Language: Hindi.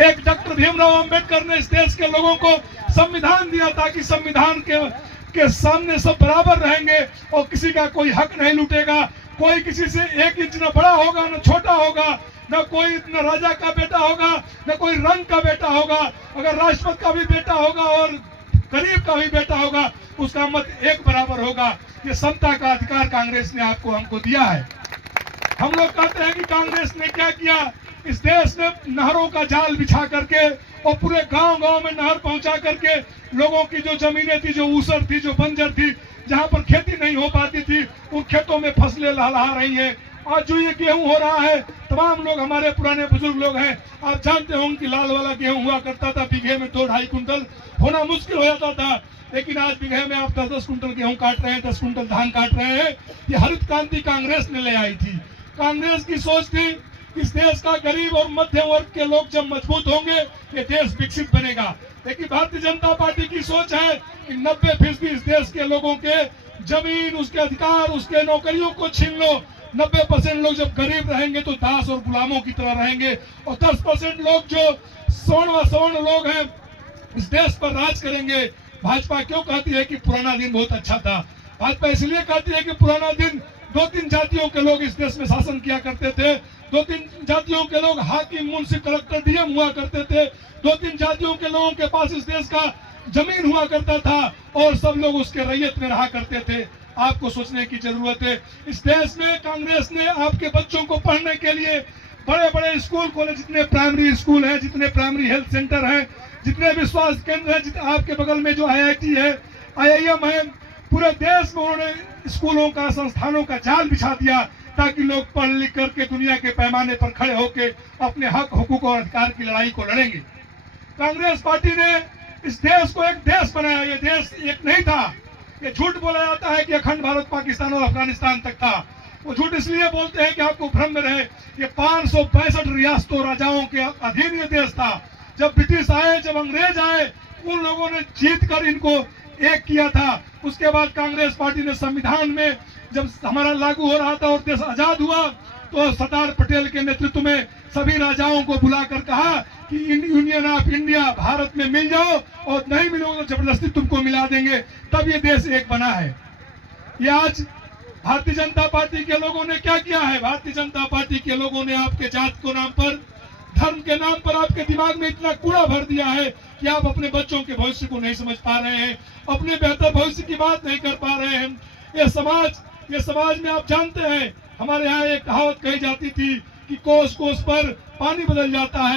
एक डॉक्टर भीमराव अंबेडकर ने इस देश के लोगों को संविधान दिया ताकि संविधान के सामने सब बराबर रहेंगे और किसी का कोई हक नहीं लूटेगा। कोई किसी से 1 इंच न बड़ा होगा न छोटा होगा, न कोई न राजा का बेटा होगा न कोई रंग का बेटा होगा। अगर राष्ट्रपति का भी बेटा होगा और गरीब का भी बेटा होगा, उसका मत एक बराबर होगा। ये समता का अधिकार कांग्रेस ने हमको दिया है। हम लोग कहते हैं कि कांग्रेस ने क्या किया, इस देश में नहरों का जाल बिछा करके और पूरे गांव-गांव में नहर पहुंचा करके लोगों की जो जमीनें थी, जो ऊसर थी, जो बंजर थी, जहां पर खेती नहीं हो पाती थी, उन खेतों में फसलें लहलहा रही हैं। आज जो ये गेहूं हो रहा है, तमाम लोग हमारे पुराने बुजुर्ग लोग हैं, आप जानते होंगे कि लाल वाला गेहूं हुआ करता था, बीघे में 2-2.5 कुंटल होना मुश्किल हो जाता था। लेकिन आज बीघे में आप 10-10 कुंटल गेहूं काट रहे हैं, 10 कुंटल धान काट रहे हैं। ये हरित क्रांति कांग्रेस ने ले आई थी। कांग्रेस की सोच थी इस देश का गरीब और मध्यम वर्ग के लोग जब मजबूत होंगे, ये देश विकसित बनेगा। लेकिन भारतीय जनता पार्टी की सोच है कि 90% इस देश के लोगों के जमीन, उसके अधिकार, उसके नौकरियों को छीन लो। 90% लोग जब गरीब रहेंगे तो दास और गुलामों की तरह रहेंगे, और 10% लोग जो सवर्ण लोग हैं इस देश पर राज करेंगे। भाजपा क्यों कहती है कि पुराना दिन बहुत अच्छा था? भाजपा इसलिए कहती है कि पुराना दिन 2-3 जातियों के लोग इस देश में शासन किया करते थे। 2-3 जातियों के लोग हाकिम, मुंशी, कलेक्टर, डीएम हुआ करते थे। 2-3 जातियों के लोगों के पास इस देश का जमीन हुआ करता था और सब लोग उसके रैयत में रहा करते थे। आपको सोचने की जरूरत है। इस देश में कांग्रेस ने आपके बच्चों को पढ़ने के लिए बड़े बड़े स्कूल खोले, जितने प्राइमरी स्कूल हैं, जितने प्राइमरी हेल्थ सेंटर हैं, जितने भी स्वास्थ्य केंद्र हैं, आपके बगल में जो IIT है, IIM है, पूरे देश में उन्होंने स्कूलों का, संस्थानों का जाल बिछा दिया ताकि लोग पढ़ लिख करके दुनिया के पैमाने पर खड़े होकर अपने हक, हुकूक और अधिकार की लड़ाई को लड़ेंगे। कांग्रेस पार्टी ने इस देश को एक देश बनाया। ये देश एक नहीं था। ये झूठ बोला जाता है कि अखंड भारत पाकिस्तान और अफगानिस्तान तक था। वो झूठ इसलिए बोलते हैं कि आपको भ्रम में रहे। ये 562 रियासतों, राजाओं के अधीन ये देश था। जब ब्रिटिश आए, जब अंग्रेज आए, उन लोगों ने जीत कर इनको एक किया था। उसके बाद कांग्रेस पार्टी ने संविधान में जब हमारा लागू हो रहा था और देश आजाद हुआ, तो सरदार पटेल के नेतृत्व में सभी राजाओं को बुलाकर कहा कि यूनियन ऑफ इंडिया, भारत में मिल जाओ, और नहीं मिलोगे तो जबरदस्ती तुमको मिला देंगे। तब ये देश एक बना है। ये आज भारतीय जनता पार्टी के लोगों ने क्या किया है? भारतीय जनता पार्टी के लोगों ने आपके जात को नाम पर, धर्म के नाम पर आपके दिमाग में इतना कूड़ा भर दिया है कि आप अपने बच्चों के भविष्य को नहीं समझ पा रहे हैं, अपने बेहतर भविष्य की बात नहीं कर पा रहे हैं। ये समाज में आप जानते हैं, हमारे यहाँ एक कहावत कही जाती थी कि कोस कोस पर पानी बदल जाता है।